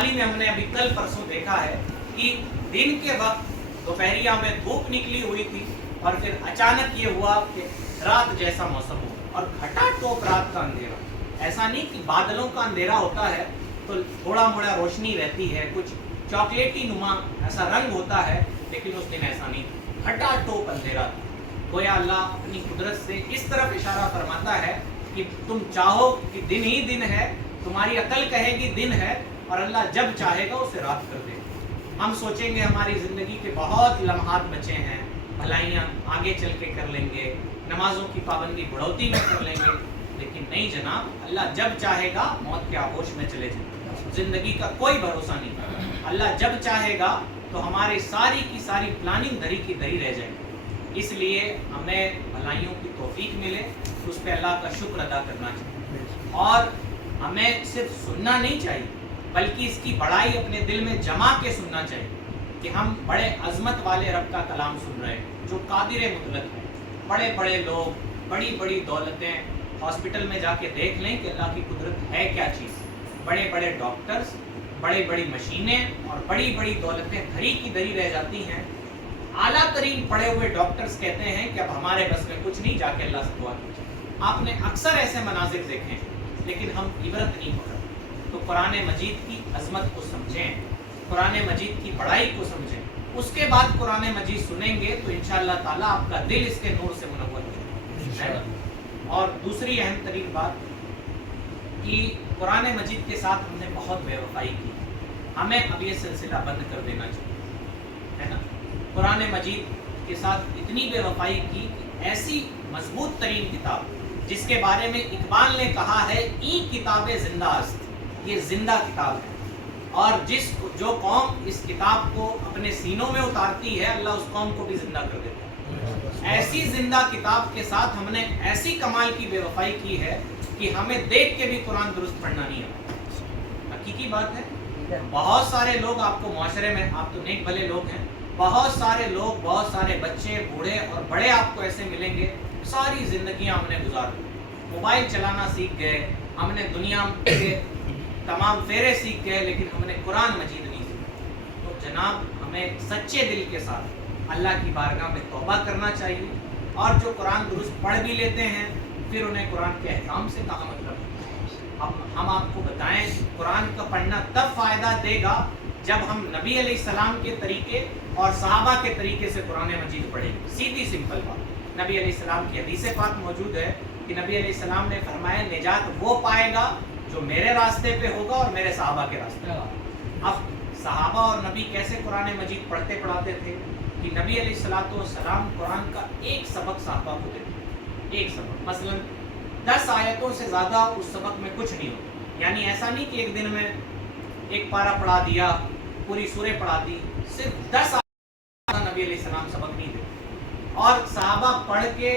حال ہی میں ہم نے ابھی کل پرسوں دیکھا ہے کہ دن کے وقت دوپہریہ میں دھوپ نکلی ہوئی تھی اور پھر اچانک یہ ہوا کہ رات جیسا موسم ہو اور گھٹا ٹوپ رات کا اندھیرا. ایسا نہیں کہ بادلوں کا اندھیرا ہوتا ہے تو تھوڑا موڑا روشنی رہتی ہے, کچھ چاکلیٹی نما ایسا رنگ ہوتا ہے, لیکن اس دن ایسا نہیں تھا, گھٹا ٹوپ اندھیرا تھا. گویا اللہ اپنی قدرت سے اس طرف اشارہ فرماتا ہے کہ تم چاہو کہ دن ہی دن ہے, تمہاری عقل کہے گی دن ہے, اور اللہ جب چاہے گا اسے رات کر دے. ہم سوچیں گے ہماری زندگی کے بہت لمحات بچے ہیں, بھلائیاں آگے چل کے کر لیں گے, نمازوں کی پابندی بڑھوتی میں کر لیں گے, لیکن نہیں جناب, اللہ جب چاہے گا موت کے آغوش میں چلے جائیں. زندگی کا کوئی بھروسہ نہیں. اللہ جب چاہے گا تو ہماری ساری کی ساری پلاننگ دھری کی دھری رہ جائے گی. اس لیے ہمیں بھلائیوں کی توفیق ملے تو اس پہ اللہ کا شکر ادا کرنا چاہیے, اور ہمیں صرف سننا نہیں چاہیے بلکہ اس کی بڑائی اپنے دل میں جما کے سننا چاہیے کہ ہم بڑے عظمت والے رب کا کلام سن رہے ہیں جو قادر مطلق ہے. بڑے بڑے لوگ, بڑی بڑی دولتیں, ہاسپٹل میں جا کے دیکھ لیں کہ اللہ کی قدرت ہے کیا چیز. بڑے بڑے ڈاکٹرز, بڑی بڑی مشینیں اور بڑی بڑی دولتیں دھری کی دھری رہ جاتی ہیں. اعلیٰ ترین پڑھے ہوئے ڈاکٹرز کہتے ہیں کہ اب ہمارے بس میں کچھ نہیں, جا کے اللہ سے دعا کیجیے. آپ نے اکثر ایسے مناظر دیکھے ہیں, لیکن ہم عبرت نہیں پکڑتے. تو قرآن مجید کی عظمت کو سمجھیں, قرآن مجید کی بڑائی کو سمجھیں, اس کے بعد قرآن مجید سنیں گے تو انشاءاللہ تعالیٰ آپ کا دل اس کے نور سے منور ہو جائے گا. اور دوسری اہم ترین بات کہ قرآن مجید کے ساتھ ہم نے بہت بے وفائی کی, ہمیں اب یہ سلسلہ بند کر دینا چاہیے, ہے نا. قرآن مجید کے ساتھ اتنی بے وفائی کی کہ ایسی مضبوط ترین کتاب جس کے بارے میں اقبال نے کہا ہے ای کتاب زندہ است, یہ زندہ کتاب ہے, اور جو قوم اس کتاب کو اپنے سینوں میں اتارتی ہے اللہ اس قوم کو بھی زندہ کر دیتا ہے. ایسی زندہ کتاب کے ساتھ ہم نے ایسی کمال کی بے وفائی کی ہے کہ ہمیں دیکھ کے بھی قرآن درست پڑھنا نہیں آتا. حقیقی بات ہے. بہت سارے لوگ آپ کو معاشرے میں, آپ تو نیک بھلے لوگ ہیں, بہت سارے لوگ, بہت سارے بچے, بوڑھے اور بڑے آپ کو ایسے ملیں گے ساری زندگیاں ہم نے گزار دی, موبائل چلانا سیکھ گئے, ہم نے دنیا کے تمام فیرے سیکھ گئے, لیکن ہم نے قرآن مجید نہیں سیکھا. تو جناب ہمیں سچے دل کے ساتھ اللہ کی بارگاہ میں توبہ کرنا چاہیے, اور جو قرآن درست پڑھ بھی لیتے ہیں پھر انہیں قرآن کے احکام سے کہاں مطلب ہے. اب ہم آپ کو بتائیں قرآن کا پڑھنا تب فائدہ دے گا جب ہم نبی علیہ السلام کے طریقے اور صحابہ کے طریقے سے قرآن مجید پڑھیں. سیدھی سمپل بات. نبی علیہ السلام کی حدیث پاک موجود ہے کہ نبی علیہ السلام نے فرمایا نجات وہ پائے گا جو میرے راستے پہ ہوگا اور میرے صحابہ کے راستے پہ. اب صحابہ اور نبی کیسے قرآن مجید پڑھتے پڑھاتے تھے کہ نبی علیہ السلام قرآن کا ایک سبق صحابہ کو دیتے, ایک سبق, مثلا 10 آیتوں سے زیادہ اس سبق میں کچھ نہیں ہوتا. یعنی ایسا نہیں کہ ایک دن میں ایک پارہ پڑھا دیا, پوری سورہ پڑھا دی, صرف 10 نبی علیہ السلام سبق نہیں دیتے, اور صحابہ پڑھ کے